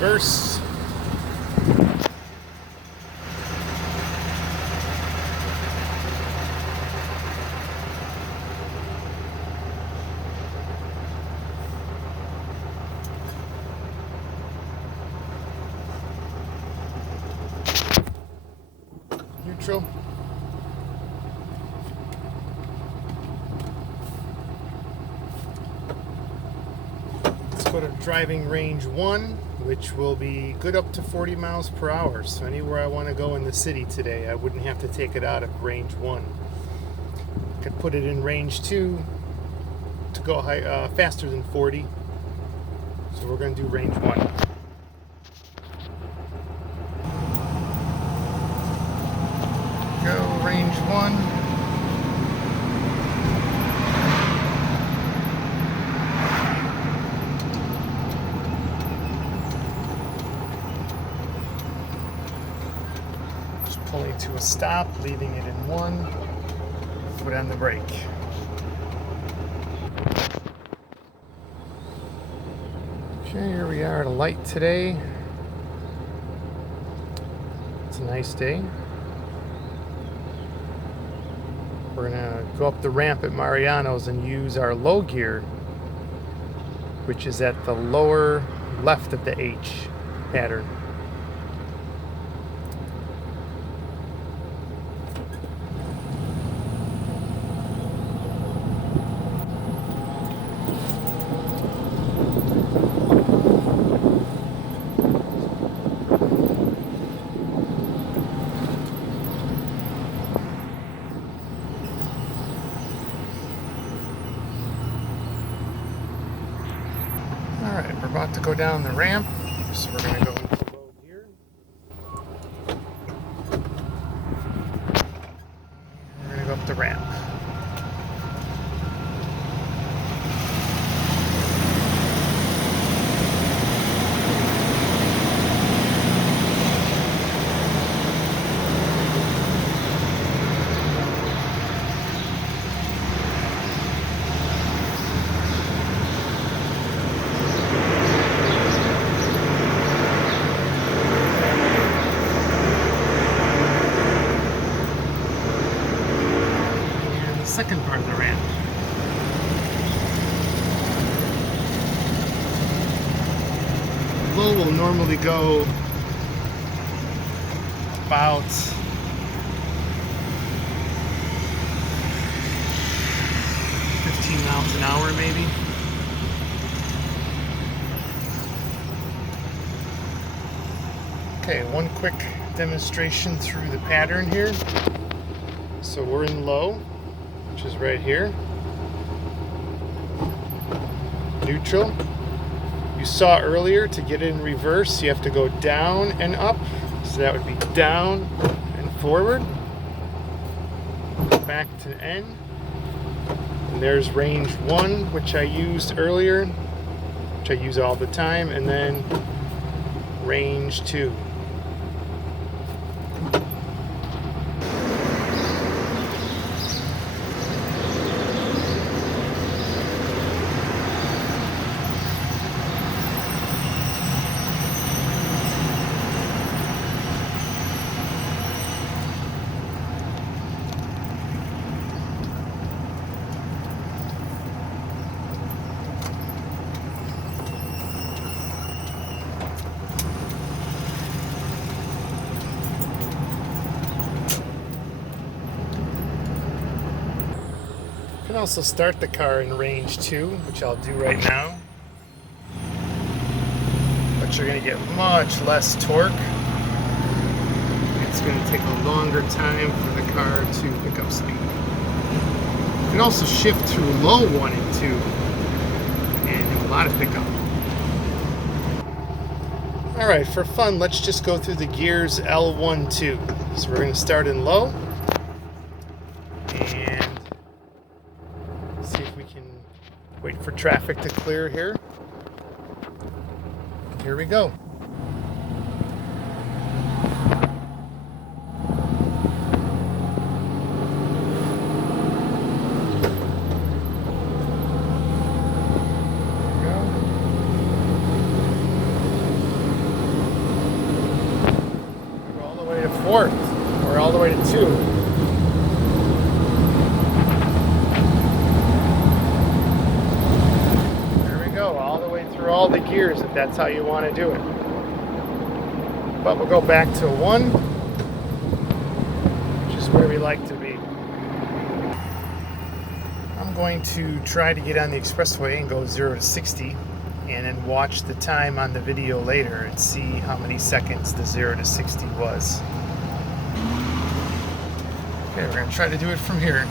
reverse. Neutral. Let's go to driving range 1, which will be good up to 40 miles per hour. So anywhere I want to go in the city today, I wouldn't have to take it out of range 1. I could put it in range 2 to go faster than 40. So we're going to do range 1. Go range 1. Pulling to a stop, leaving it in 1, foot on the brake. Okay, here we are at a light today. It's a nice day. We're gonna go up the ramp at Mariano's and use our low gear, which is at the lower left of the H pattern. Alright, we're about to go down the ramp, so we're going to go into low gear. We're going to go up the ramp. Second part of the ramp. Low will normally go about 15 miles an hour maybe. Okay, one quick demonstration through the pattern here. So we're in low, which is right here. Neutral. You saw earlier, to get it in reverse, you have to go down and up. So that would be down and forward. Back to N. And there's range 1, which I used earlier, which I use all the time, and then range 2. You can also start the car in range 2, which I'll do right now. But you're going to get much less torque. It's going to take a longer time for the car to pick up speed. You can also shift through low 1 and 2 and have a lot of pickup. Alright, for fun, let's just go through the gears L1, 2. So we're going to start in low. And see if we can wait for traffic to clear here. Here we go. fourth, or all the way to 2. There we go, all the way through all the gears if that's how you want to do it. But we'll go back to 1, which is where we like to be. I'm going to try to get on the expressway and go 0 to 60, and then watch the time on the video later and see how many seconds the 0 to 60 was. Okay, we're going to try to do it from here.